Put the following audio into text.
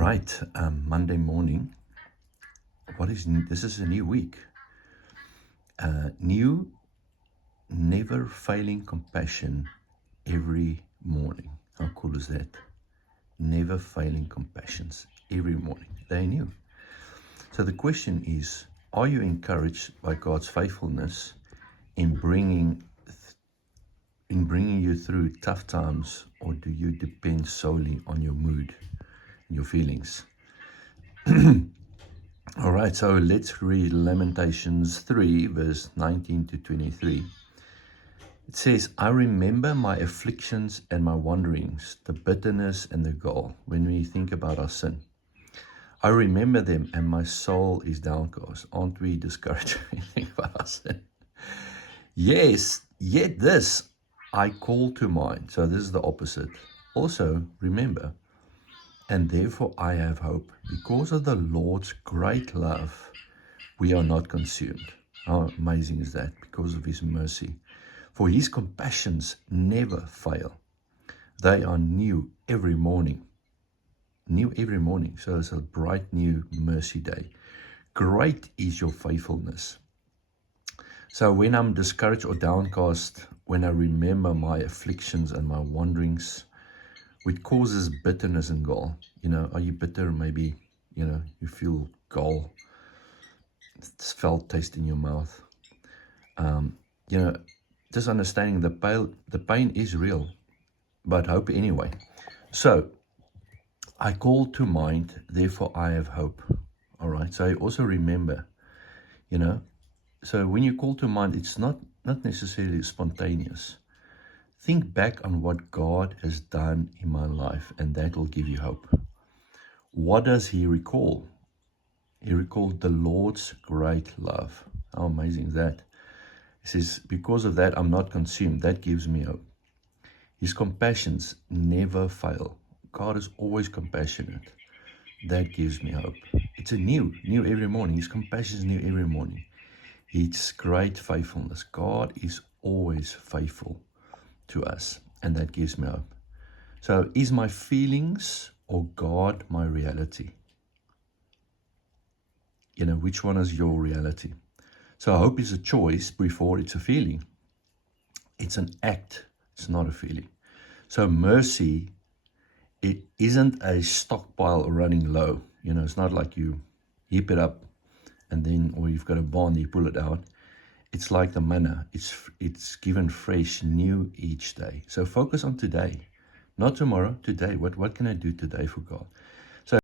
right, Monday morning. This is a new week. New, never failing compassion every morning. How cool is that? Never failing compassions every morning. They're new. So the question is, are you encouraged by God's faithfulness in bringing you through tough times, or do you depend solely on your mood and your feelings? All right, so let's read Lamentations 3, verse 19 to 23. It says, I remember my afflictions and my wanderings, the bitterness and the gall, when we think about our sin. I remember them and my soul is downcast. Aren't we discouraged when we think about our sin? Yes, yet this I call to mind. So this is the opposite. Also, remember, and therefore I have hope. Because of the Lord's great love, we are not consumed. How amazing is that? Because of His mercy. For His compassions never fail. They are new every morning. New every morning. So it's a bright new mercy day. Great is your faithfulness. So when I'm discouraged or downcast, when I remember my afflictions and my wanderings, which causes bitterness and gall. Are you bitter? Maybe, you feel gall. It's felt taste in your mouth. Just understanding the pain is real, but hope anyway. So, I call to mind, therefore I have hope. All right. So also remember, so when you call to mind, it's not necessarily spontaneous. Think back on what God has done in my life, and that will give you hope. What does he recall? He recalled the Lord's great love. How amazing is that? He says, because of that, I'm not consumed. That gives me hope. His compassions never fail. God is always compassionate. That gives me hope. It's a new every morning. His compassion is new every morning. It's great faithfulness. God is always faithful to us, and that gives me hope. So is my feelings or God my reality? Which one is your reality? So hope is a choice before it's a feeling. It's an act. It's not a feeling. So mercy, it isn't a stockpile running low. It's not like you heap it up and then, or you've got a bond, you pull it out. It's like the manna. It's given fresh, new each day. So focus on today, not tomorrow, today. What can I do today for God?